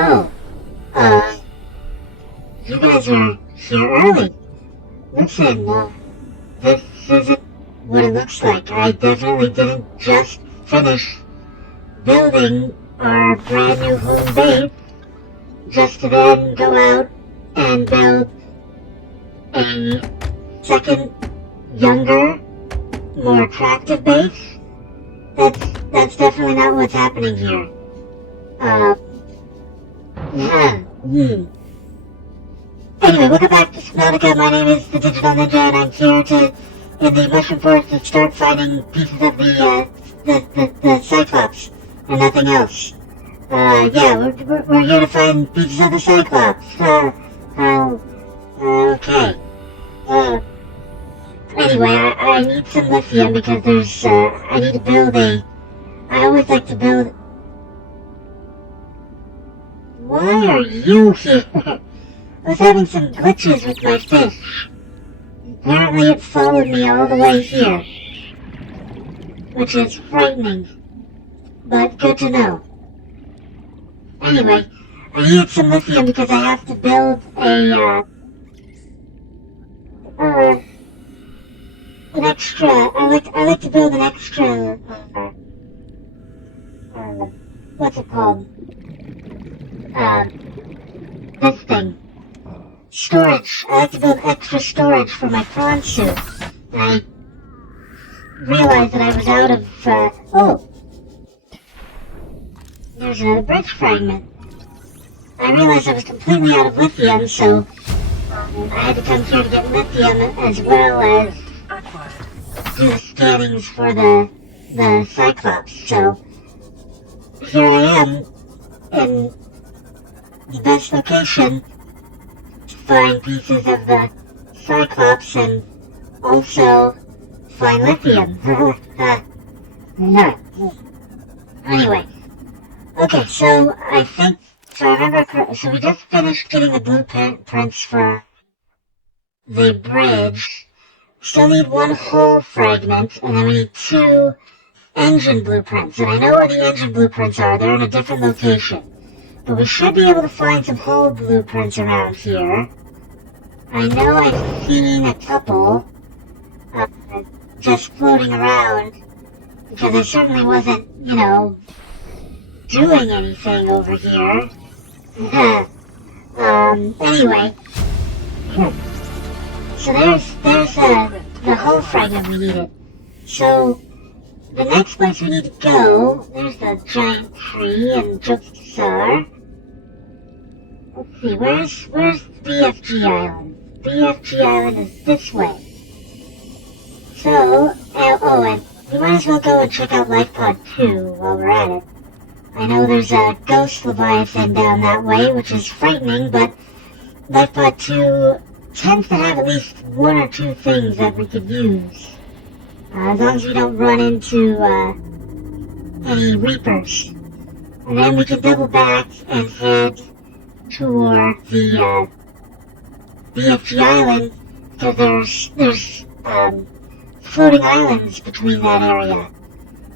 Oh, you guys are here early. Listen, this isn't what it looks like. I definitely didn't just finish building our brand new home base just to then go out and build a second, younger, more attractive base. That's definitely not what's happening here. Anyway, welcome back to Subnautica. My name is the DigitLninja, and I'm here in the mission forest to start finding pieces of the Cyclops, and nothing else. We're here to find pieces of the Cyclops. Okay. Anyway, I need some lithium because I need to build I always like to build... Why are you here? I was having some glitches with my fish. Apparently it followed me all the way here. Which is frightening. But good to know. Anyway, I need some lithium because I have to build an extra... I like to build an extra... what's it called? This thing. Storage. I like to build extra storage for my prawn suit. I realized that I was out of, there's another bridge fragment. I realized I was completely out of lithium, so I had to come here to get lithium as well as do the scannings for the Cyclops. So here I am in the best location to find pieces of the Cyclops and also find lithium. Anyway, okay, so we just finished getting the blueprints for the bridge. Still need one hull fragment, and then we need 2 engine blueprints. And I know where the engine blueprints are. They're in a different location. But we should be able to find some hull blueprints around here. I know I've seen a couple just floating around, because I certainly wasn't, doing anything over here. Anyway. So there's the hull fragment we needed. So the next place we need to go, there's the giant tree and Juxtasaur. Let's see, where's BFG Island? BFG Island is this way. So, and we might as well go and check out Lifepod 2 while we're at it. I know there's a ghost Leviathan down that way, which is frightening, but Lifepod 2 tends to have at least 1 or 2 things that we could use. As long as we don't run into any Reapers. And then we can double back and head toward the BFG Island, because there's floating islands between that area.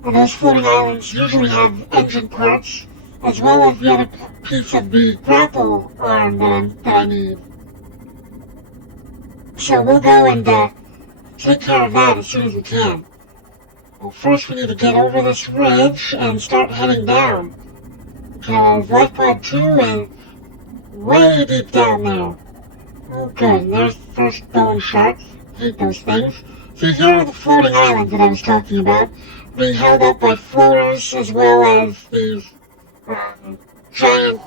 And those floating islands usually have engine parts, as well as the other piece of the grapple arm that I need. So we'll go and take care of that as soon as we can. Well, first we need to get over this ridge and start heading down, because Lifepod 2 is way deep down there. Oh good, there's the first bone sharks. Hate those things. See, here are the floating islands that I was talking about, being held up by floaters as well as these giant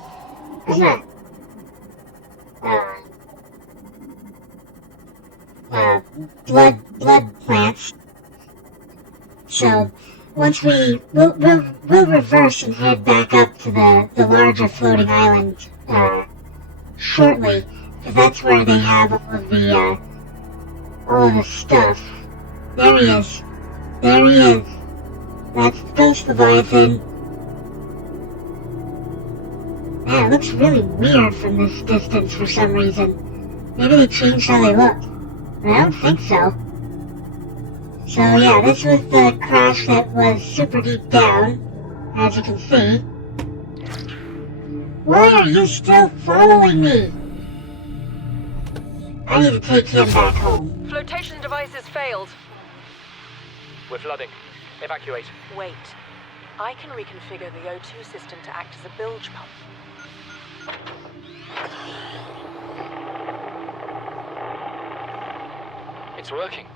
blood plants. So once we'll reverse and head back up to the larger floating island shortly, because that's where they have all of the stuff. There he is. There he is. That's the ghost Leviathan. Man, it looks really weird from this distance for some reason. Maybe they changed how they look. I don't think so. So yeah, this was the crash that was super deep down, as you can see. Why are you still following me? I need to take him back home. Flotation devices failed. We're flooding. Evacuate. Wait. I can reconfigure the O2 system to act as a bilge pump. It's working.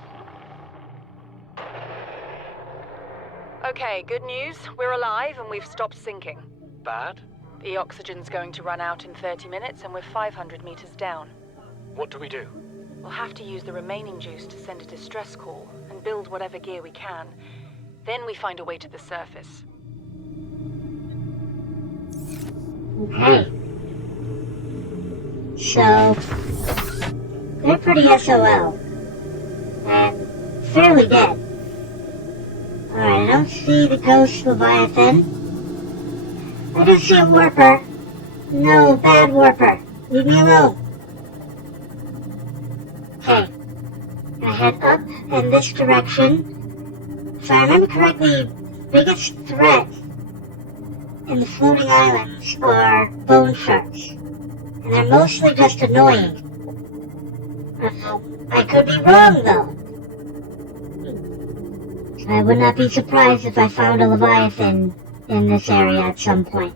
Okay, good news. We're alive and we've stopped sinking. Bad? The oxygen's going to run out in 30 minutes and we're 500 meters down. What do we do? We'll have to use the remaining juice to send a distress call and build whatever gear we can. Then we find a way to the surface. Okay. So, they're pretty SOL. And fairly dead. Alright, I don't see the ghost Leviathan. I do see a warper. No, bad warper. Leave me alone. Okay. I head up in this direction. If I remember correctly, biggest threat in the floating islands are bone sharks. And they're mostly just annoying. I could be wrong though. I would not be surprised if I found a Leviathan in this area at some point.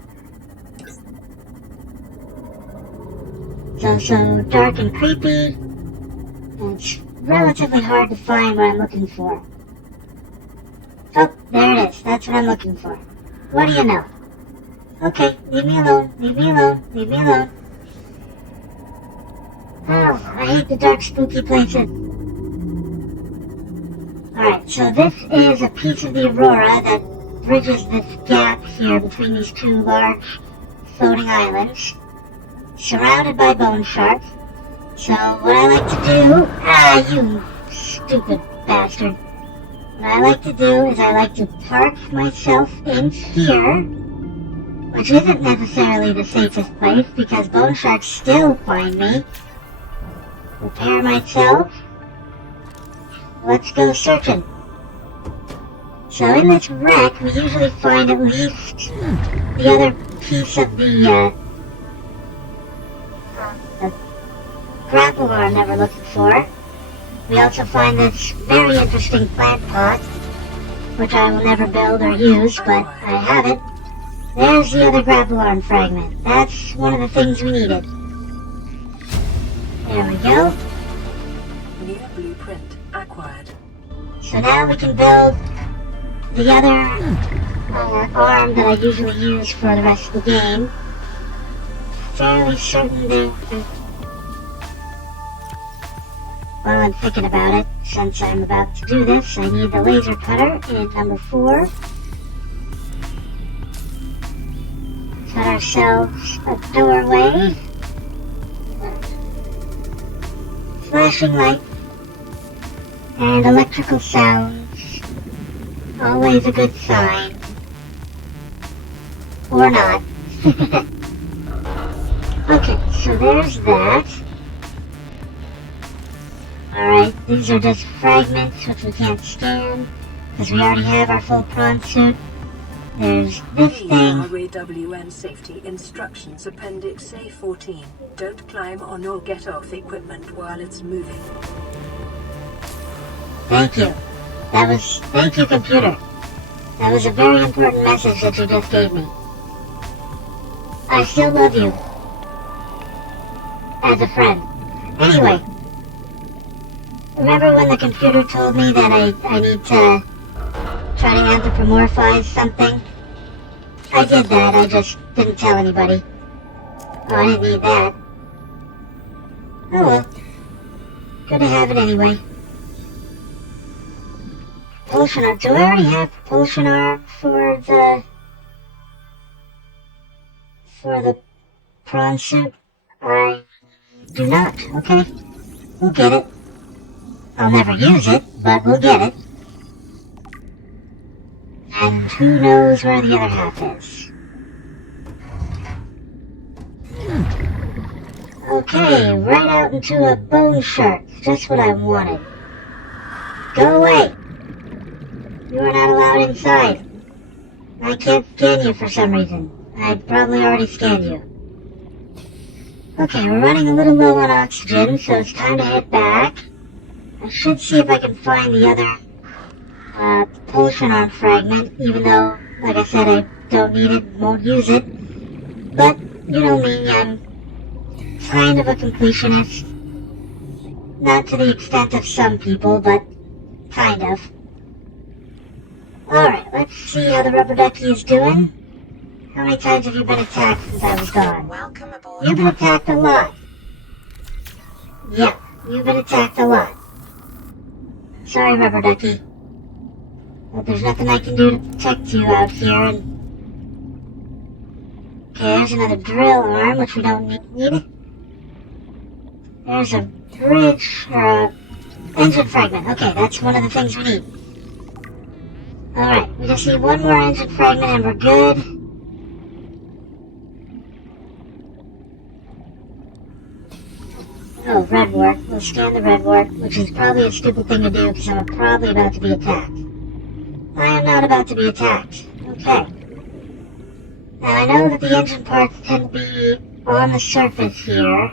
It's also dark and creepy, and it's relatively hard to find what I'm looking for. Oh, there it is. That's what I'm looking for. What do you know? Okay, leave me alone, leave me alone, leave me alone. Oh, I hate the dark, spooky places. Alright, so this is a piece of the aurora that bridges this gap here between these two large floating islands, surrounded by bone sharks. So what I like to do, you stupid bastard. What I like to do is I like to park myself in here, which isn't necessarily the safest place because bone sharks still find me. Repair myself. Let's go searching. So in this wreck, we usually find at least the other piece of the grapple arm that we're looking for. We also find this very interesting plant pot, which I will never build or use, but I have it. There's the other grapple arm fragment. That's one of the things we needed. There we go. New blueprint acquired. So now we can build the other arm that I usually use for the rest of the game. Fairly certain that while I'm thinking about it, since I'm about to do this, I need the laser cutter in number 4. Cut ourselves a doorway. Flashing light. And electrical sounds. Always a good sign. Or not. Okay, so there's that. Alright, these are just fragments which we can't scan, because we already have our full prawn suit. There's this thing. RAWN safety instructions appendix A14. Don't climb on or get off equipment while it's moving. Thank you. Thank you, computer. That was a very important message that you just gave me. I still love you. As a friend. Anyway. Remember when the computer told me that I need to try to anthropomorphize something? I did that, I just didn't tell anybody. Oh, I didn't need that. Oh well. Good to have it anyway. Propulsion arm. Do I already have propulsion arm for the prawn suit? I do not. Okay. We'll get it. I'll never use it, but we'll get it. And who knows where the other half is. Okay, right out into a bone shark. Just what I wanted. Go away! You are not allowed inside. I can't scan you for some reason. I probably already scanned you. Okay, we're running a little low on oxygen, so it's time to head back. I should see if I can find the other propulsion arm fragment, even though, like I said, I don't need it, won't use it. But, you know me, I'm kind of a completionist. Not to the extent of some people, but kind of. Alright, let's see how the rubber ducky is doing. How many times have you been attacked since I was gone? Welcome aboard. You've been attacked a lot. Yeah, you've been attacked a lot. Sorry, rubber ducky. But there's nothing I can do to protect you out here, and... Okay, there's another drill arm, which we don't need. There's a bridge, engine fragment. Okay, that's one of the things we need. Alright, we just need one more engine fragment and we're good. Oh, red wart. We'll scan the red wart, which is probably a stupid thing to do because I'm probably about to be attacked. I am not about to be attacked. Okay. Now I know that the engine parts can be on the surface here.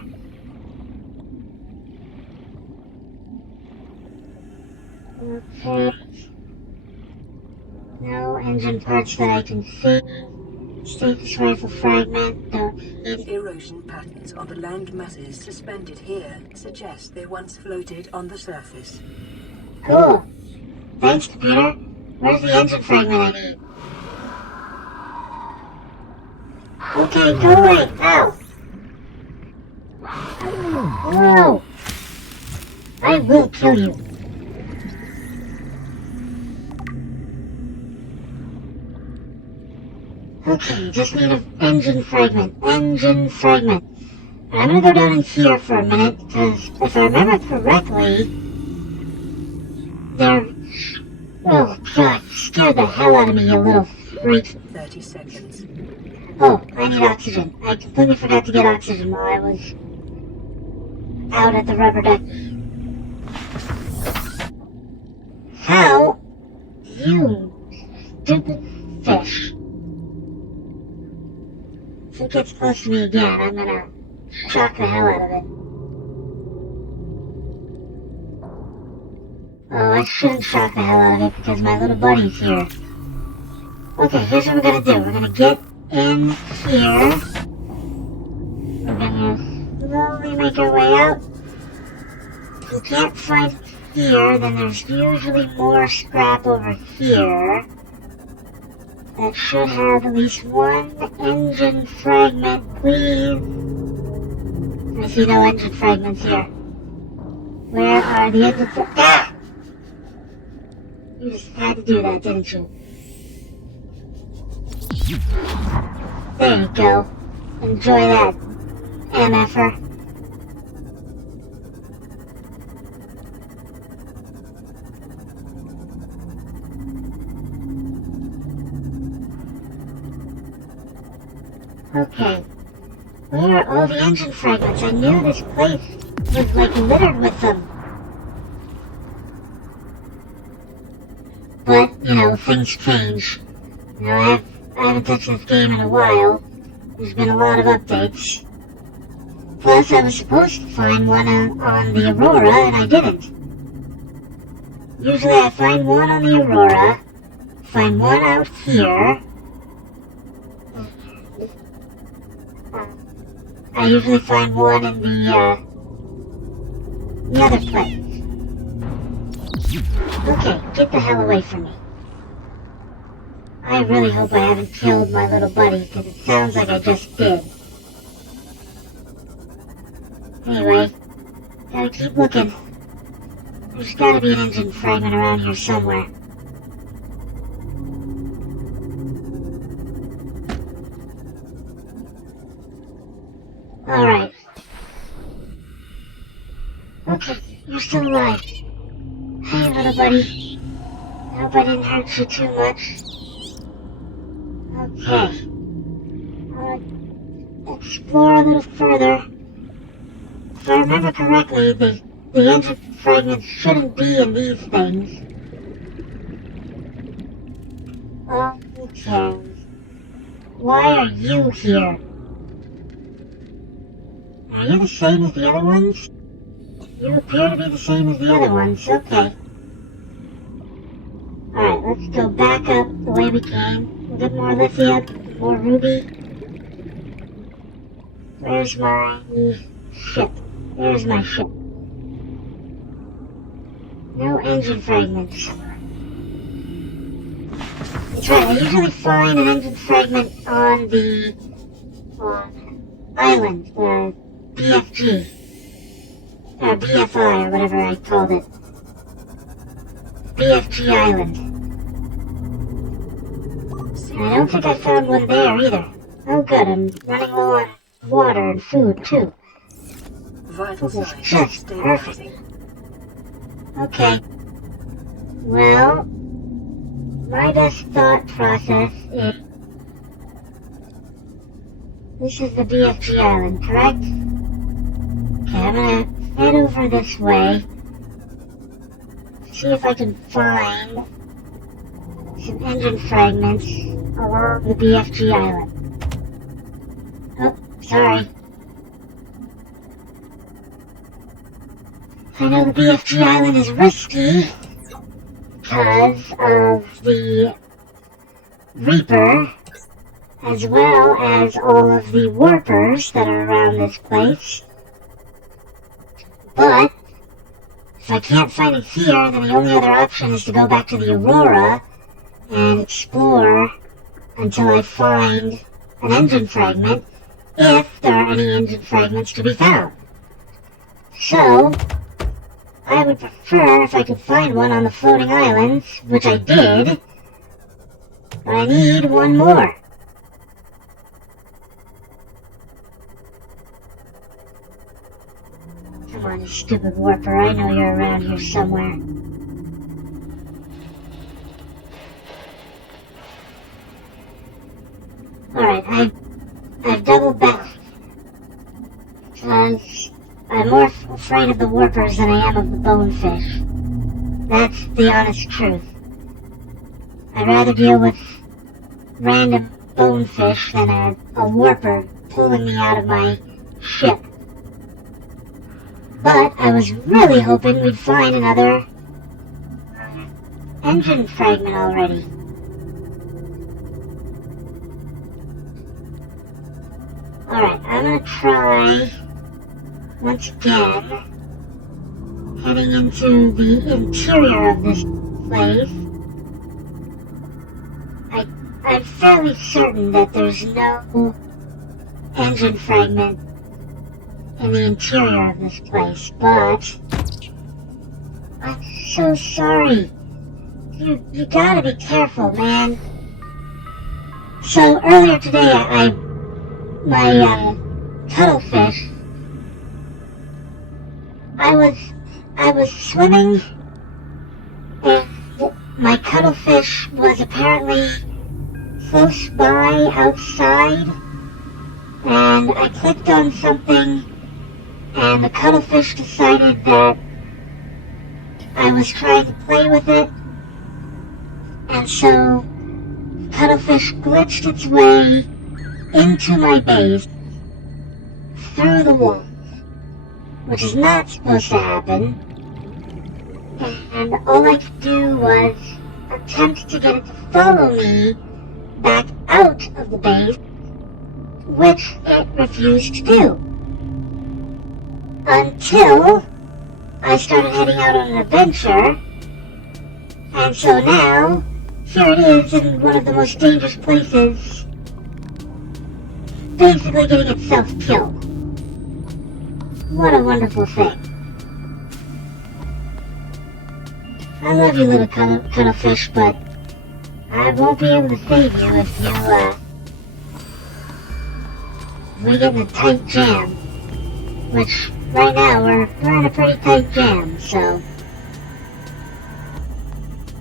Okay. No engine parts that I can see. Status rifle fragment, don't need. Erosion patterns on the land masses suspended here suggest they once floated on the surface. Cool. Thanks, computer. Where's the engine fragment I need? Okay, go away. Ow. Whoa. I will kill you. Okay, just need an engine fragment. Engine fragment. I'm gonna go down in here for a minute, because if I remember correctly, there... Oh god, you scared the hell out of me, you little freak. 30 seconds. Oh, I need oxygen. I completely forgot to get oxygen while I was out at the rubber ducky. How? You stupid fish. If it gets close to me again, I'm gonna shock the hell out of it. Oh, I shouldn't shock the hell out of it because my little buddy's here. Okay, here's what we're gonna do. We're gonna get in here. We're gonna slowly make our way out. If we can't find it here, then there's usually more scrap over here. That should have at least one engine fragment, please. I see no engine fragments here. Where are the engine fragments? Ah! You just had to do that, didn't you? There you go. Enjoy that, MFer. Okay. Where are all the engine fragments? I knew this place was like littered with them. But, you know, things change. You know, I haven't touched this game in a while. There's been a lot of updates. Plus, I was supposed to find one on the Aurora, and I didn't. Usually I find one on the Aurora, find one out here. I usually find one in the other place. Okay, get the hell away from me. I really hope I haven't killed my little buddy, because it sounds like I just did. Anyway, gotta keep looking. There's gotta be an engine fragment around here somewhere. Alright. Okay, you're still alive. Hey, little buddy. I hope I didn't hurt you too much. Okay. Explore a little further. If I remember correctly, the engine fragments shouldn't be in these things. Okay. Why are you here? Are you the same as the other ones? You appear to be the same as the other ones. Okay. Alright, let's go back up the way we came. A bit more lithium, more ruby. Where's my ship? There's my ship. No engine fragments. That's right, I usually find an engine fragment on the island, the BFG. Or BFI, or whatever I called it. BFG Island. And I don't think I found one there either. Oh good, I'm running low on water and food too. Vital This is signs just perfect. stabilizing. Okay. Well, my best thought process is... This is the BFG Island, correct? Okay, I'm gonna head over this way. See if I can find some engine fragments along the BFG Island. Oh, sorry. I know the BFG Island is risky because of the Reaper, as well as all of the warpers that are around this place. But if I can't find it here, then the only other option is to go back to the Aurora and explore until I find an engine fragment, if there are any engine fragments to be found. So, I would prefer if I could find one on the floating islands, which I did, but I need one more. Come on, you stupid warper, I know you're around here somewhere. Alright, I've doubled back. Because I'm more afraid of the warpers than I am of the bonefish. That's the honest truth. I'd rather deal with random bonefish than a warper pulling me out of my ship. But I was really hoping we'd find another engine fragment already. Alright, I'm gonna try once again heading into the interior of this place. I'm fairly certain that there's no engine fragment in the interior of this place, but I'm so sorry. You gotta be careful, man. So earlier today, my cuttlefish, I was swimming, and my cuttlefish was apparently close by outside, and I clicked on something, and the cuttlefish decided that I was trying to play with it, and so cuttlefish glitched its way into my base through the walls, which is not supposed to happen, and all I could do was attempt to get it to follow me back out of the base, which it refused to do. Until I started heading out on an adventure, and so now, here it is in one of the most dangerous places, basically getting itself killed. What a wonderful thing. I love you, little cuttlefish, but I won't be able to save you if we get in a tight jam. Which, right now, we're in a pretty tight jam, so...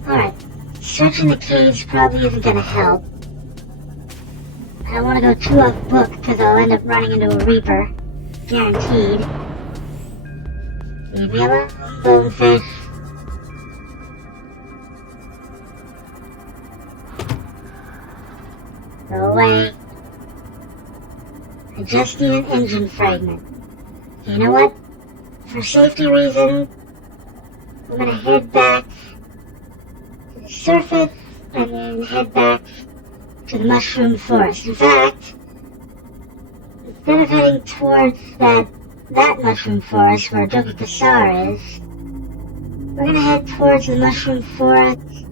Alright, searching the caves probably isn't gonna help. I don't want to go too off book, because I'll end up running into a Reaper. Guaranteed. Leave me alone, bonefish. Go away. I just need an engine fragment. You know what? For safety reasons, I'm gonna head back to the surface and then head back to the mushroom forest. In fact, instead of heading towards that mushroom forest where Dokikasar is, we're gonna head towards the mushroom forest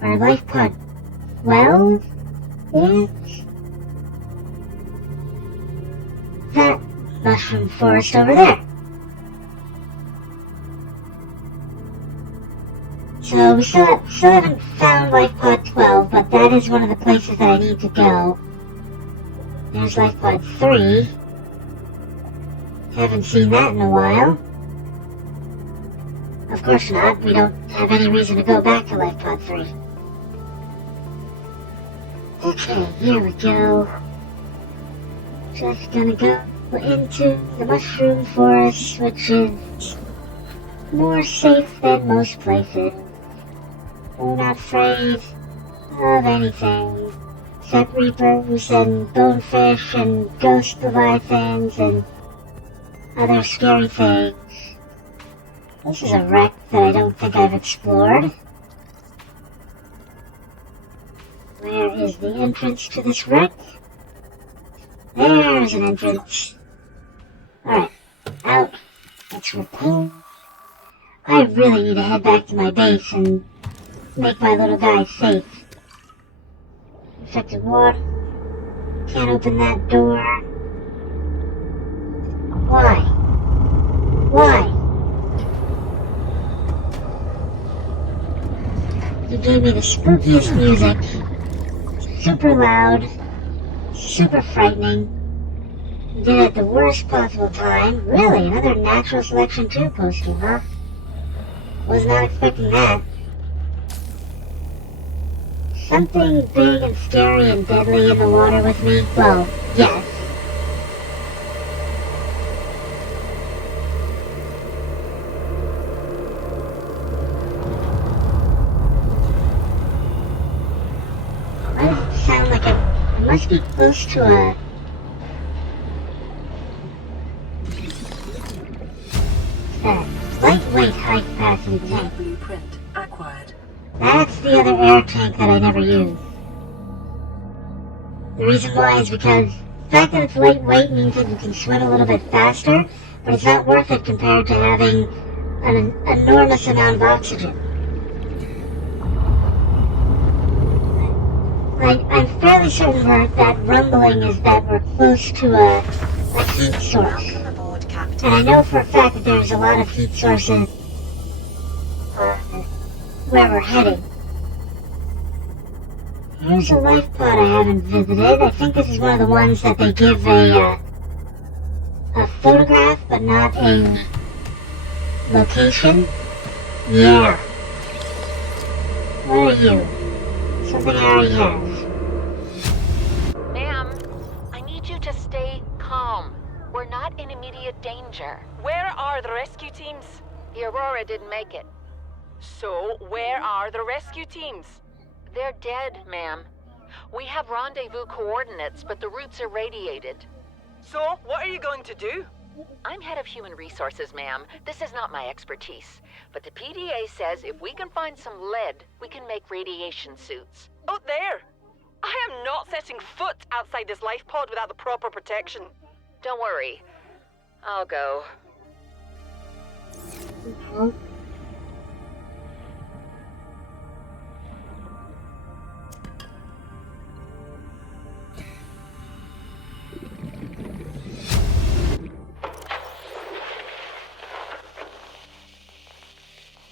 where Life Pod 12 is. That mushroom forest over there. So we still haven't found Life Pod 12, but that is one of the places that I need to go. There's Life Pod 3. Haven't seen that in a while. Of course not, we don't have any reason to go back to Life Pod 3. Okay, here we go. Just gonna go into the mushroom forest, which is more safe than most places. We're not afraid of anything except reapers and bonefish and ghost leviathans and other scary things. This is a wreck that I don't think I've explored. Where is the entrance to this wreck? There's an entrance. Alright, out. Let's repair. I really need to head back to my base and make my little guy safe. Infected water. Can't open that door. Why? Why? You gave me the spookiest music. Super loud. Super frightening. You did it at the worst possible time. Really? Another Natural Selection 2 poster, huh? Was not expecting that. Something big and scary and deadly in the water with me? Well, yes. Why does it sound like I must be close to a... lightweight high-capacity tank. Blueprint acquired. That's the other air tank that I never use. The reason why is because the fact that it's lightweight means that you can swim a little bit faster, but it's not worth it compared to having an enormous amount of oxygen. I'm fairly certain that rumbling is that we're close to a heat source. And I know for a fact that there's a lot of heat sources where we're heading. Here's a life pod I haven't visited. I think this is one of the ones that they give a photograph, but not a location. Yeah. Where are you? Something I already have. Ma'am, I need you to stay calm. We're not in immediate danger. Where are the rescue teams? The Aurora didn't make it. So, where are the rescue teams? They're dead, ma'am. We have rendezvous coordinates, but the route's irradiated. So, what are you going to do? I'm head of human resources, ma'am. This is not my expertise. But the PDA says if we can find some lead, we can make radiation suits. Out there! I am not setting foot outside this life pod without the proper protection. Don't worry. I'll go.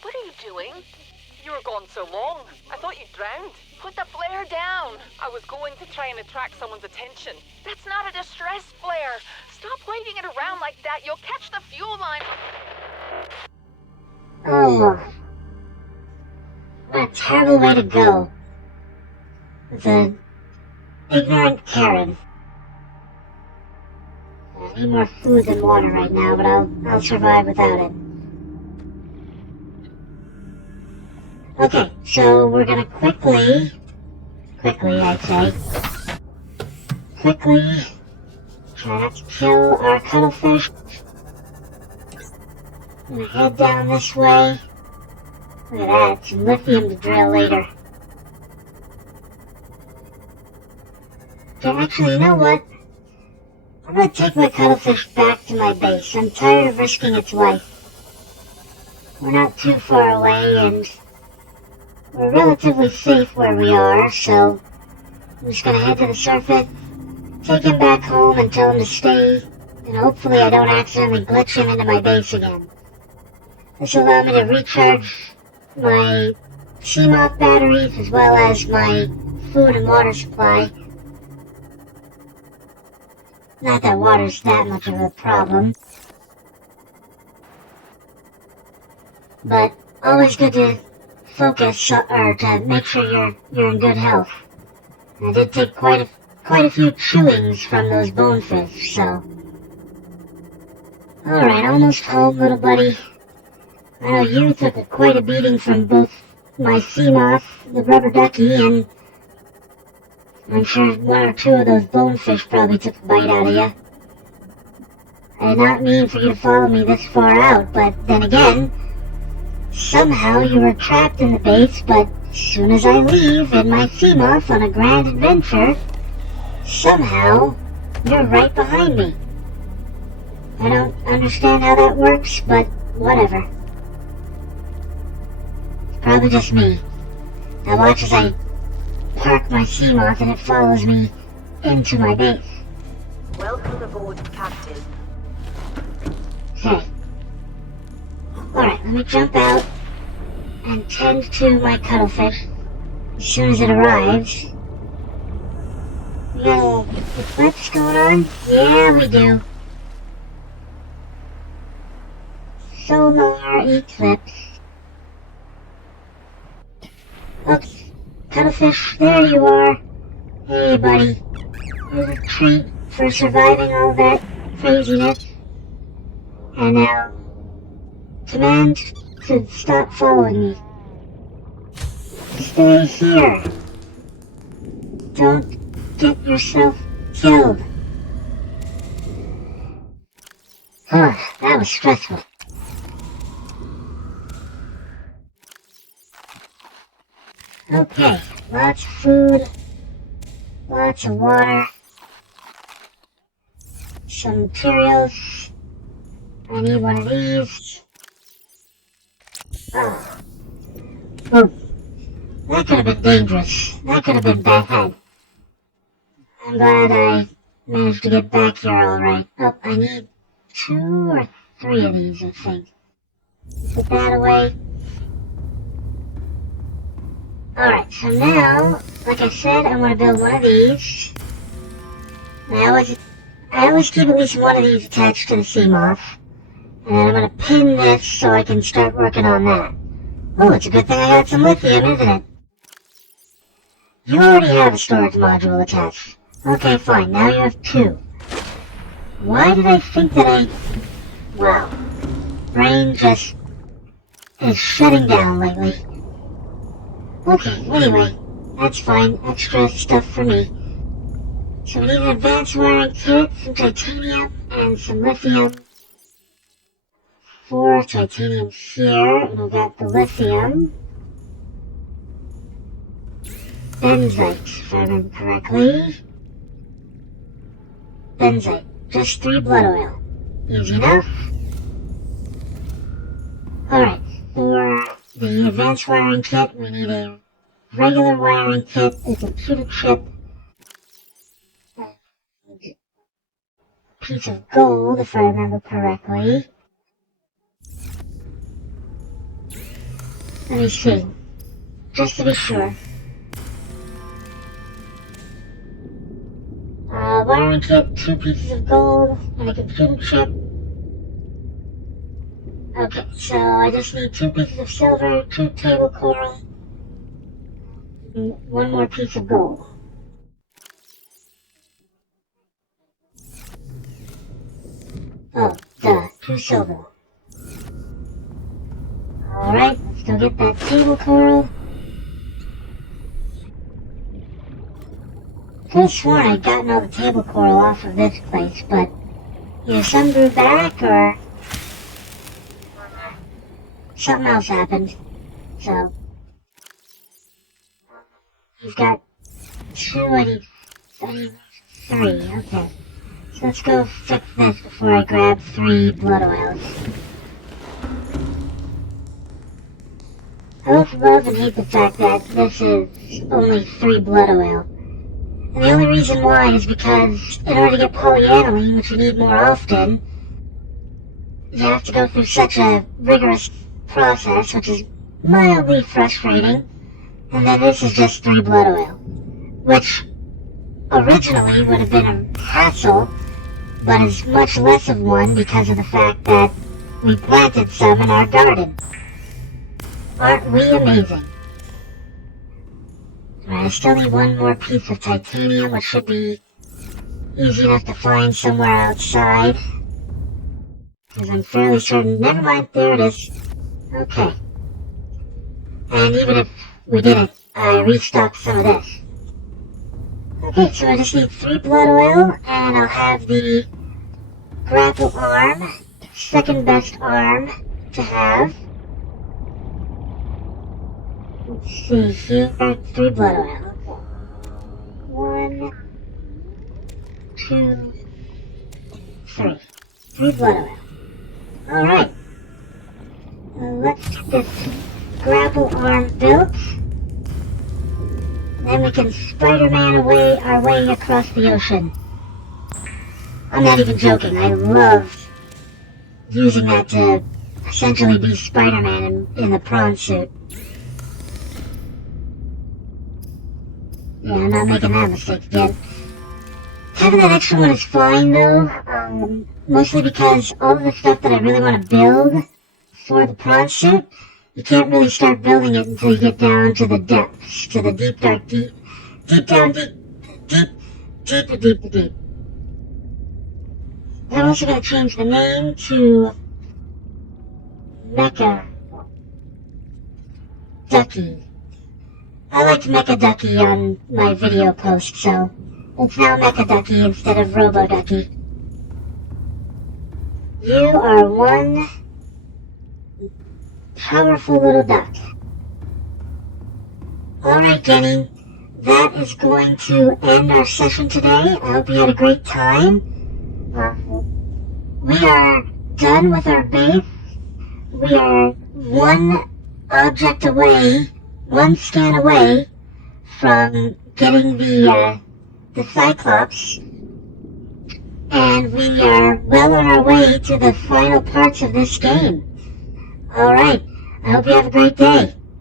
What are you doing? You were gone so long. I thought you drowned. Put the flare down. I was going to try and attract someone's attention. That's not a distress flare. Stop waving it around like that. You'll catch the fuel line. Oh. What a terrible way to go. It's an ignorant Karen. I need more food than water right now, but I'll survive without it. Okay, so we're gonna quickly I'd say, try not to kill our cuttlefish. I'm gonna head down this way. Look at that, some lithium to drill later. Okay, actually, you know what? I'm gonna take my cuttlefish back to my base. I'm tired of risking its life. We're not too far away, and we're relatively safe where we are, so I'm just gonna head to the surface, take him back home and tell him to stay, and hopefully I don't accidentally glitch him into my base again. This will allow me to recharge my CMOS batteries as well as my food and water supply. Not that water's that much of a problem, but always good to focus or to make sure you're in good health. I did take quite a few chewings from those bonefish, so. Alright, almost home, little buddy. I know you took quite a beating from both my CMOS, the rubber ducky, and I'm sure one or two of those bonefish probably took a bite out of you. I did not mean for you to follow me this far out, but then again, somehow you were trapped in the base, but as soon as I leave in my CMOS on a grand adventure, somehow you're right behind me. I don't understand how that works, but whatever. It's probably just me. Now watch as I park my CMOS and it follows me into my base. Welcome aboard, Captain. Okay. Alright, let me jump out and tend to my cuttlefish as soon as it arrives. We got a little eclipse going on? Yeah, we do. Solar eclipse. Oops. Cuttlefish, there you are. Hey, buddy. Here's a treat for surviving all that craziness. And now, command to stop following me. Stay here. Don't get yourself killed. That was stressful. Okay, lots of food, lots of water, some materials. I need one of these. Oh. That could have been dangerous. That could have been bad. I'm glad I managed to get back here alright. Oh, I need 2 or 3 of these, I think. Put that away. Alright, so now, like I said, I'm going to build one of these. I always keep at least one of these attached to the CMOS. And then I'm going to pin this so I can start working on that. Oh, it's a good thing I got some lithium, isn't it? You already have a storage module attached. Okay, fine, now you have 2. Why did I think that Wow. Brain just is shutting down lately. Okay, anyway, that's fine. Extra stuff for me. So we need an advanced wiring kit, some titanium, and some lithium. 4 titanium here, and we got the lithium. Benzite, if I remember correctly. Benzite, just 3 blood oil. Easy enough. Alright, for the advanced wiring kit, we need a regular wiring kit, a computer chip, a piece of gold, if I remember correctly. Let me see, just to be sure. Wiring kit, 2 pieces of gold, and a computer chip. Okay, so I just need 2 pieces of silver, 2 table coral, and 1 more piece of gold. Oh, duh, 2 silver. Alright, let's go get that table coral. could have sworn I'd gotten all the table coral off of this place, but either some grew back or something else happened. So you've got 2, I need 3, okay. So let's go fix this before I grab 3 blood oils. I both love and hate the fact that this is only 3 blood oil. And the only reason why is because in order to get polyaniline, which you need more often, you have to go through such a rigorous process, which is mildly frustrating. And then this is just 3 blood oil, which originally would have been a hassle, but is much less of one because of the fact that we planted some in our garden. Aren't we amazing? Alright, I still need one more piece of titanium, which should be easy enough to find somewhere outside. Because I'm fairly certain... Never mind, there it is. Okay. And even if we didn't, I restocked some of this. Okay, so I just need 3 blood oil, and I'll have the grapple arm, second best arm to have. Let's see, here, 3 blood oil. 1, 2, 3. 3 blood oil. Alright. Let's get this grapple arm built. Then we can Spider-Man our way across the ocean. I'm not even joking, I love using that to essentially be Spider-Man in the prawn suit. Yeah, I'm not making that mistake again. Having that extra one is fine though, mostly because all of the stuff that I really want to build for the prawn suit, you can't really start building it until you get down to the depths, to the deep, dark, deep down, deep. I'm also going to change the name to Mecha Ducky. I liked Mecha Ducky on my video post, so it's now Mecha Ducky instead of Robo Ducky. You are one powerful little duck. Alright, Jenny, that is going to end our session today. I hope you had a great time. We are done with our base. We are one object away, one scan away from getting the Cyclops, and we are well on our way to the final parts of this game. Alright, I hope you have a great day.